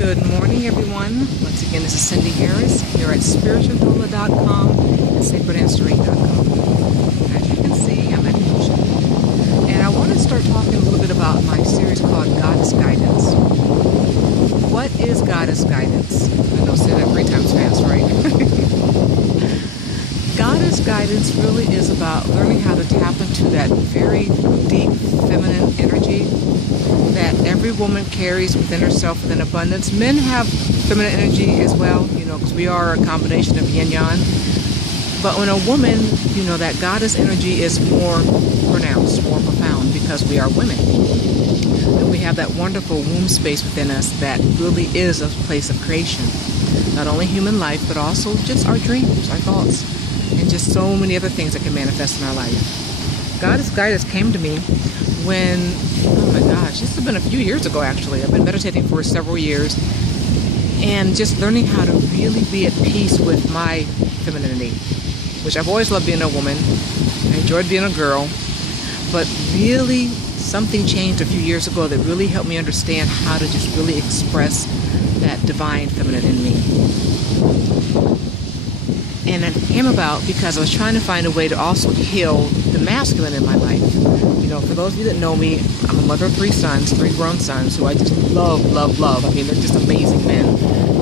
Good morning, everyone. Once again, this is Cindy Harris here at spiritualdoula.com and sacredanswering.com. As you can see, I'm at the ocean. And I want to start talking a little bit about my series called Goddess Guidance. What is Goddess Guidance? I know, say that 3 times fast, right? Goddess Guidance really is about learning how to tap into that very deep feminine energy that every woman carries within herself within abundance. Men have feminine energy as well, because we are a combination of yin-yang. But when a woman, that goddess energy is more pronounced, more profound, because we are women. And we have that wonderful womb space within us that really is a place of creation. Not only human life, but also just our dreams, our thoughts, and just so many other things that can manifest in our life. Goddess Guidance came to me when, oh my gosh, this has been a few years ago actually. I've been meditating for several years and just learning how to really be at peace with my femininity, which I've always loved being a woman. I enjoyed being a girl, but really something changed a few years ago that really helped me understand how to just really express that divine feminine in me. And it came about because I was trying to find a way to also heal the masculine in my life. For those of you that know me, I'm a mother of 3 sons, 3 grown sons, who I just love. I mean, they're just amazing men,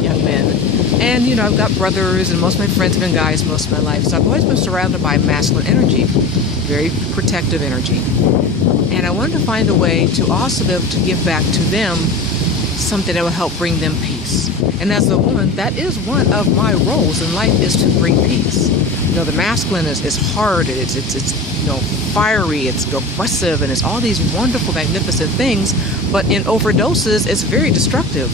young men. And, I've got brothers, and most of my friends have been guys most of my life. So I've always been surrounded by masculine energy, very protective energy. And I wanted to find a way to also be able to give back to them something that will help bring them peace. And as a woman, that is one of my roles in life, is to bring peace. The masculine is hard, it's fiery, it's aggressive, and it's all these wonderful, magnificent things, but in overdoses, it's very destructive.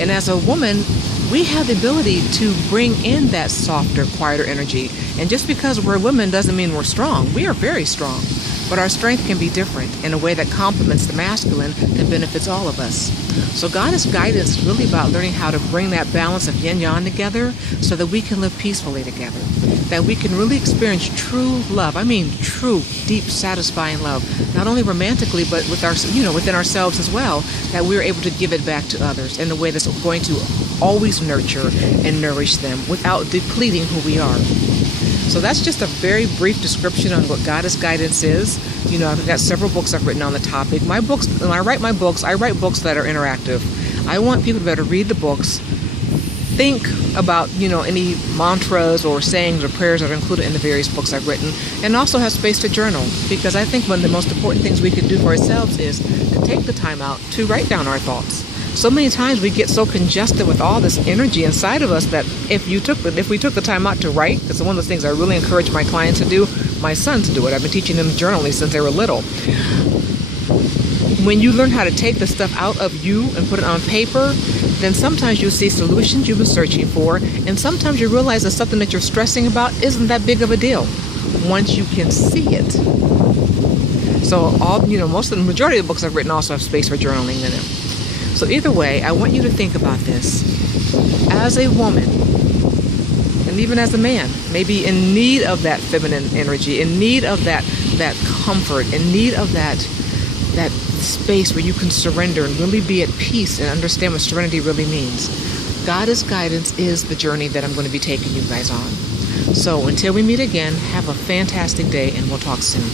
And as a woman, we have the ability to bring in that softer, quieter energy. And just because we're women doesn't mean we're strong. We are very strong, but our strength can be different in a way that complements the masculine and benefits all of us. So Goddess Guidance is really about learning how to bring that balance of yin-yang together so that we can live peacefully together, that we can really experience true love. I mean, true, deep, satisfying love, not only romantically, but with within ourselves as well, that we're able to give it back to others in a way that's going to always nurture and nourish them without depleting who we are. So that's just a very brief description on what Goddess Guidance is. I've got several books I've written on the topic. My books, when I write my books, I write books that are interactive. I want people to be able to read the books, think about, any mantras or sayings or prayers that are included in the various books I've written, and also have space to journal. Because I think one of the most important things we can do for ourselves is to take the time out to write down our thoughts. So many times we get so congested with all this energy inside of us that if we took the time out to write, that's one of the things I really encourage my clients to do, my sons to do it. I've been teaching them journaling since they were little. When you learn how to take the stuff out of you and put it on paper, then sometimes you'll see solutions you've been searching for, and sometimes you realize that something that you're stressing about isn't that big of a deal once you can see it. So most of the majority of the books I've written also have space for journaling in them. So either way, I want you to think about this. As a woman, and even as a man, maybe in need of that feminine energy, in need of that comfort, in need of that space where you can surrender and really be at peace and understand what serenity really means. Goddess Guidance is the journey that I'm going to be taking you guys on. So until we meet again, have a fantastic day, and we'll talk soon.